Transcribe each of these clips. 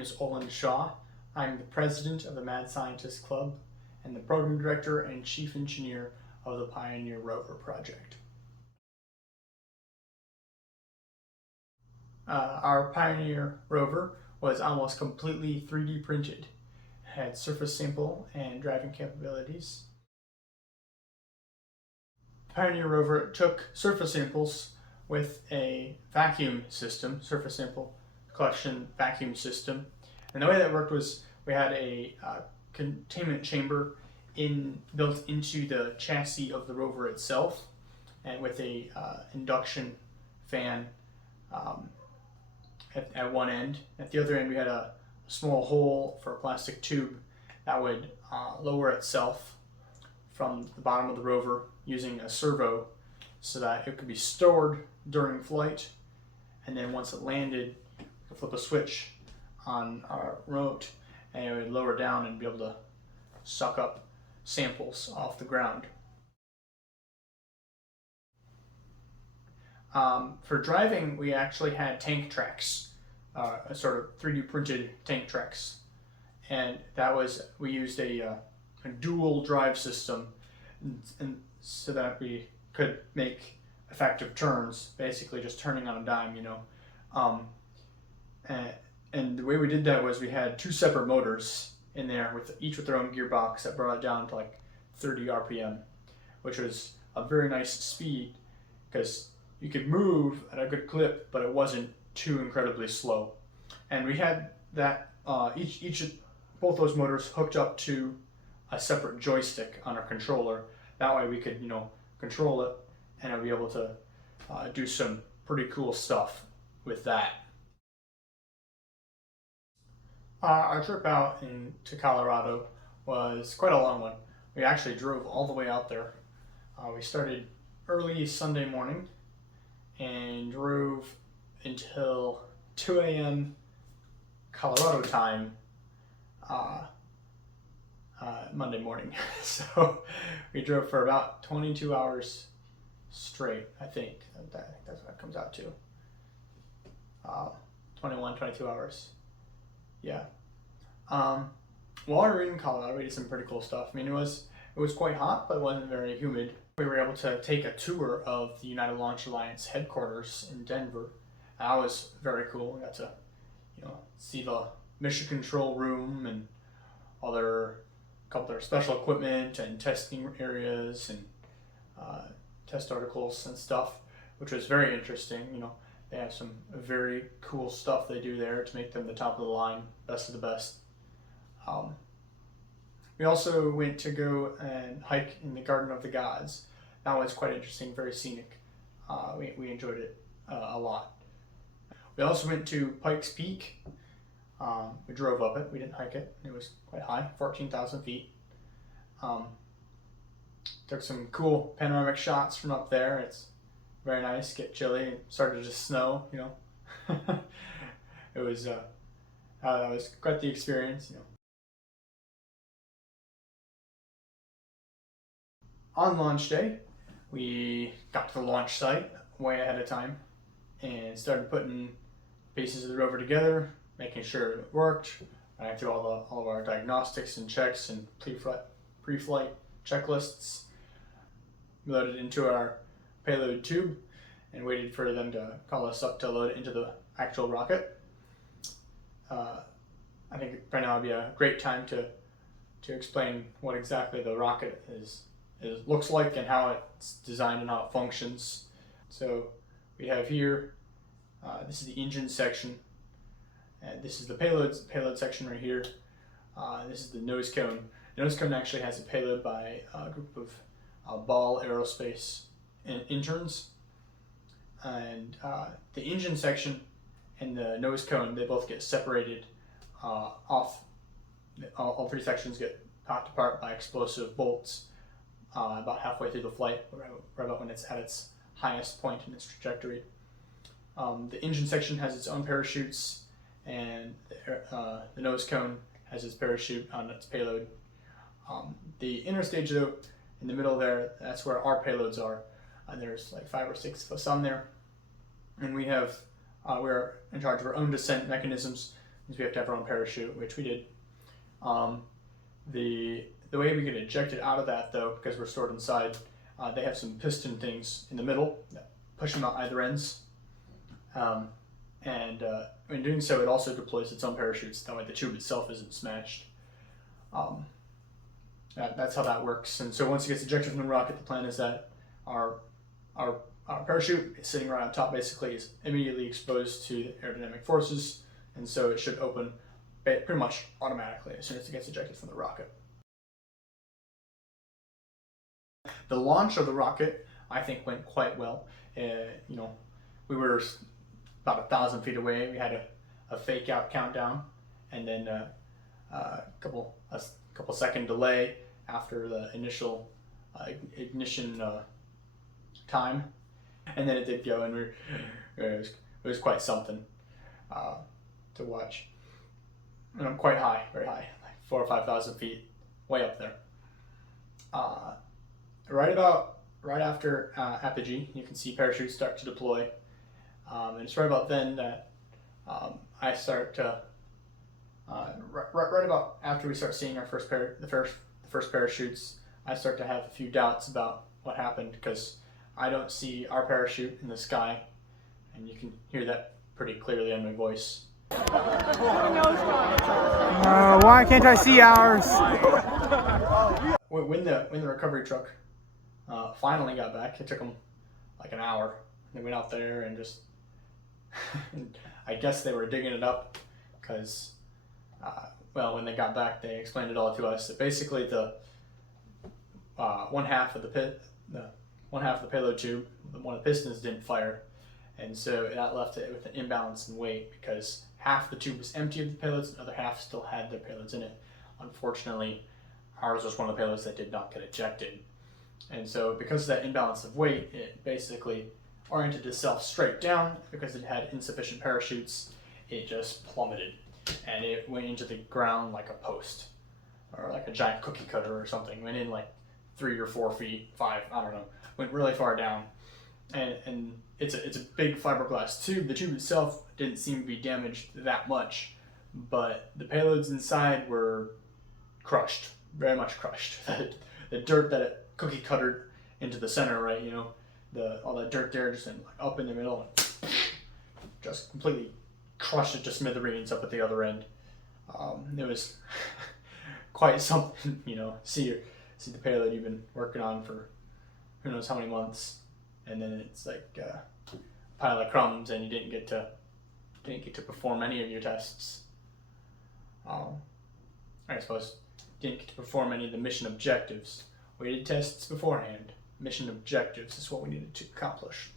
name is Olin Shaw. I'm the president of the Mad Scientist Club and the program director and chief engineer of the Pioneer Rover Project. Our Pioneer Rover was almost completely 3D printed. It had surface sample and driving capabilities. Pioneer Rover took surface samples with a vacuum system, surface sample collection vacuum system. And the way that worked was we had a containment chamber built into the chassis of the rover itself, and with a induction fan at one end. At the other end we had a small hole for a plastic tube that would lower itself from the bottom of the rover using a servo so that it could be stored during flight, and then once it landed we could flip a switch on our remote and it would lower down and be able to suck up samples off the ground. For driving, we actually had tank tracks, sort of 3D printed tank tracks, and we used a dual drive system, and so that we could make effective turns, basically just turning on a dime, and the way we did that was we had two separate motors in there, each with their own gearbox that brought it down to like 30 RPM, which was a very nice speed because you could move at a good clip, but it wasn't too incredibly slow. And we had that both those motors hooked up to a separate joystick on our controller. That way we could, control it, and I'd be able to do some pretty cool stuff with that. Our trip out to Colorado was quite a long one. We actually drove all the way out there. We started early Sunday morning and drove until 2 a.m. Colorado time Monday morning. So we drove for about 22 hours straight, I think. That's what it comes out to. 22 hours. Yeah. While we were in Colorado, we did some pretty cool stuff. I mean, it was quite hot, but it wasn't very humid. We were able to take a tour of the United Launch Alliance headquarters in Denver. That was very cool. We got to, see the mission control room and a couple of their special equipment and testing areas and test articles and stuff, which was very interesting. They have some very cool stuff they do there to make them the top of the line, best of the best. We also went to go and hike in the Garden of the Gods. That was quite interesting, very scenic. We enjoyed it a lot. We also went to Pikes Peak. We drove up it. We didn't hike it. It was quite high, 14,000 feet. Took some cool panoramic shots from up there. It's very nice. Get chilly. It started to snow. It was that was quite the experience. On launch day, we got to the launch site way ahead of time and started putting pieces of the rover together, making sure it worked. Ran through all of our diagnostics and checks and pre-flight checklists. We loaded into our payload tube and waited for them to call us up to load it into the actual rocket. I think right now would be a great time to explain what exactly the rocket looks like and how it's designed and how it functions. So we have here, this is the engine section, and this is the payload section right here. This is the nose cone. The nose cone actually has a payload by a group of Ball Aerospace interns, and the engine section and the nose cone, they both get separated off. All three sections get popped apart by explosive bolts about halfway through the flight, right about when it's at its highest point in its trajectory. The engine section has its own parachutes, and the nose cone has its parachute on its payload. The inner stage, though, in the middle there, that's where our payloads are. There's like 5 or 6 of us on there, and we're in charge of our own descent mechanisms. means we have to have our own parachute, which we did. The way we get ejected out of that, though, because we're stored inside, they have some piston things in the middle that push them out either ends. In doing so, it also deploys its own parachutes. That way the tube itself isn't smashed. That's how that works. And so once it gets ejected from the rocket, the plan is that our parachute is sitting right on top, basically is immediately exposed to the aerodynamic forces, and so it should open pretty much automatically as soon as it gets ejected from the rocket. The launch of the rocket, I think, went quite well. We were about 1,000 feet away. We had a fake out countdown, and then a couple second delay after the initial ignition time, and then it did go, and it was quite something to watch. And quite high, very high, like 4,000 or 5,000 feet, way up there. Right after apogee, you can see parachutes start to deploy, and it's right about then that I start to right about after we start seeing our the first parachutes, I start to have a few doubts about what happened, because I don't see our parachute in the sky, and you can hear that pretty clearly in my voice. Why can't I see ours? When the recovery truck finally got back, it took them like an hour. They went out there and just, I guess they were digging it up, because, when they got back, they explained it all to us. That basically the one half of the payload tube, one of the pistons didn't fire, and so that left it with an imbalance in weight, because half the tube was empty of the payloads, and the other half still had their payloads in it. Unfortunately, ours was one of the payloads that did not get ejected. And so because of that imbalance of weight, it basically oriented itself straight down. Because it had insufficient parachutes, it just plummeted, and it went into the ground like a post, or like a giant cookie cutter or something. Went in like 3 or 4 feet, 5, I don't know, went really far down. And it's a big fiberglass tube. The tube itself didn't seem to be damaged that much, but the payloads inside were crushed, very much crushed. The dirt that it cookie cuttered into the center, right? All that dirt there just went up in the middle and just completely crushed it to smithereens up at the other end. It was quite something, see the payload you've been working on for who knows how many months, and then it's like a pile of crumbs, and you didn't get to perform any of your tests. I suppose didn't get to perform any of the mission objectives. We did tests beforehand. Mission objectives is what we needed to accomplish.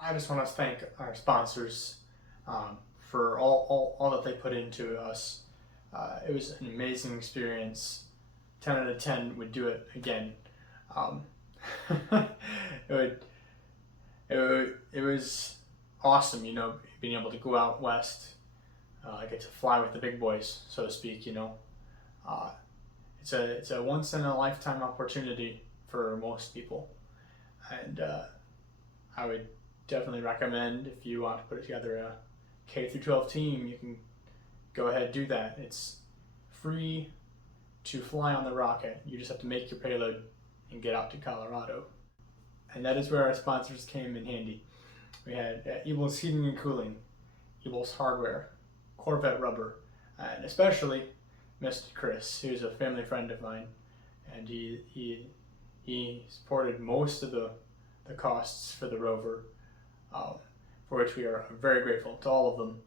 I just want to thank our sponsors for all that they put into us. It was an amazing experience. 10 out of 10 would do it again. It was awesome, being able to go out west. I get to fly with the big boys, so to speak. It's a once in a lifetime opportunity for most people, and I would definitely recommend, if you want to put together a K through 12 team, you can go ahead and do that. It's free to fly on the rocket. You just have to make your payload and get out to Colorado. And that is where our sponsors came in handy. We had Ebel's Heating and Cooling, Ebel's Hardware, Corvette Rubber, and especially Mr. Chris, who's a family friend of mine, and he supported most of the costs for the rover, for which we are very grateful to all of them.